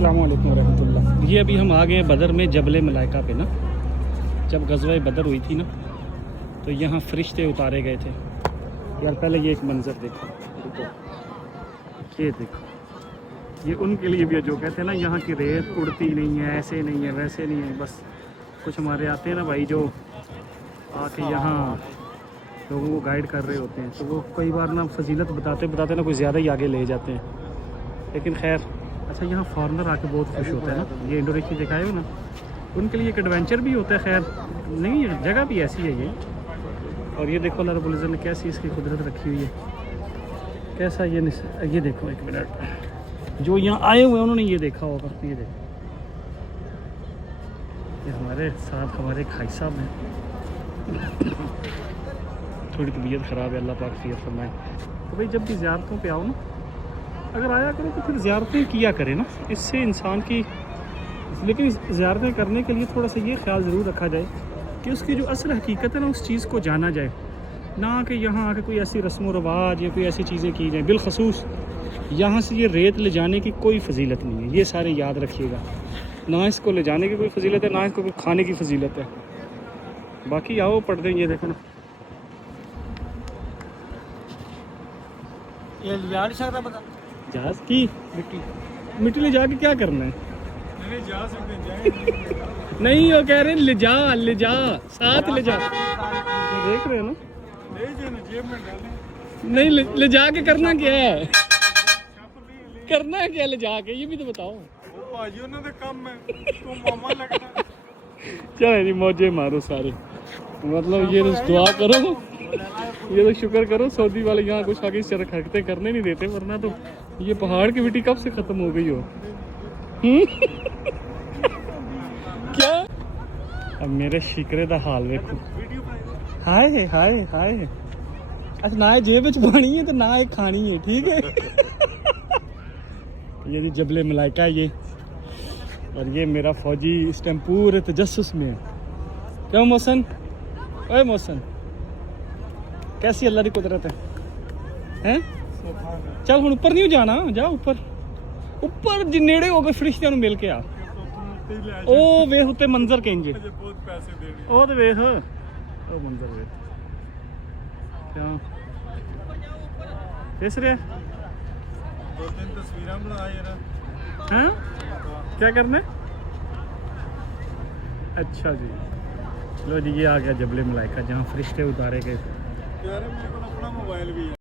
अस्सलामु अलैकुम रहमतुल्लाह। ये अभी हम आ गए हैं बदर में, जबल मलाइका पे ना। जब गज़वा बदर हुई थी ना तो यहाँ फरिश्ते उतारे गए थे। यार पहले ये एक मंज़र देखो, ये देखो, ये उनके लिए भी है जो कहते हैं ना यहाँ की रेत उड़ती नहीं है, ऐसे नहीं है वैसे नहीं है। बस कुछ हमारे आते हैं ना भाई जो आके यहाँ लोगों को गाइड कर रहे होते हैं, तो वो कई बार ना फजीलत बताते बताते ना कुछ ज़्यादा ही आगे ले जाते हैं। लेकिन खैर अच्छा, यहाँ फॉरनर आके बहुत खुश होता है ना। ये इंडोनेशिया दिखाए हो ना, उनके लिए एक एडवेंचर भी होता है। खैर नहीं, जगह भी ऐसी है ये। और ये देखो अल्लाह रब्बुल इज़्ज़त ने कैसी इसकी कुदरत रखी हुई है, कैसा ये देखो, एक मिनट, जो यहाँ आए हुए हैं उन्होंने ये देखा होगा। ये देखो, ये हमारे साथ हमारे भाई साहब हैं। थोड़ी तबीयत ख़राब है, अल्लाह पाक खैर फरमाए। तो भाई जब भी ज़ियारतों पे आओ ना, अगर आया करो तो फिर ज़ियारतें किया करें ना, इससे इंसान की। लेकिन ज़ियारतें करने के लिए थोड़ा सा ये ख्याल ज़रूर रखा जाए कि उसकी जो असल हकीकत है ना, उस चीज़ को जाना जाए, ना कि यहाँ आके कोई ऐसी रस्म व रवाज या कोई ऐसी चीज़ें की जाएँ। बिलखसूस यहाँ से ये रेत ले जाने की कोई फजीलत नहीं है, ये सारे याद रखिएगा। ना इसको ले जाने की कोई फजीलत है, ना इसको कोई खाने की फजीलत है। बाकी आओ पढ़ दें, ये देखो ना, ये लिया नहीं सकता बता। जहाज की मिट्टी ले जाके क्या करना है? नहीं जा सकते, नहीं, वो कह रहे हैं ले जा साथ ले जा। देख रहे हो ना, जेब में डालें। नहीं ले जाके करना क्या है? करना है क्या ले जाके, ये भी तो बताओ। भाजी उन्होंने कम है, तुम मामा लगना। चलो नहीं, मौजे मारो सारे। मतलब ये दुआ करो, ये तो शुक्र करो सऊदी वाले यहाँ कुछ आगे हरकतें करने नहीं देते, वरना तो ये पहाड़ की मिट्टी कब से ख़त्म हो गई हो। क्या अब मेरे शिकरे दा हाल देखो। हाय हाय हाय, अच्छा ना जेब विच पानी है तो ना एक खानी है, ठीक है। ये जी जबल मलाइका है ये, और ये मेरा फौजी इस टाइम पूरे तजस्सुस में है। क्यों मोहसन, ओए मोहसन, कैसी अल्लाह की कुदरत है हैं? चल हुण ऊपर नहीं जाना, जा ऊपर ऊपर जिन्नेड़े हो गए फरिश्तियां मिल के आ। ओ वेख उत्ते मंजर किंज, ओ ते वेख, ओ मंजर वेख क्या दिस रहा। दो तीन तस्वीरें बनाए यार। हैं क्या करना है? अच्छा जी, लो जी, ये आ गया जबल मलाइका जहाँ फरिश्ते उतारे गए थे। यार मेरे को अपना मोबाइल भी है।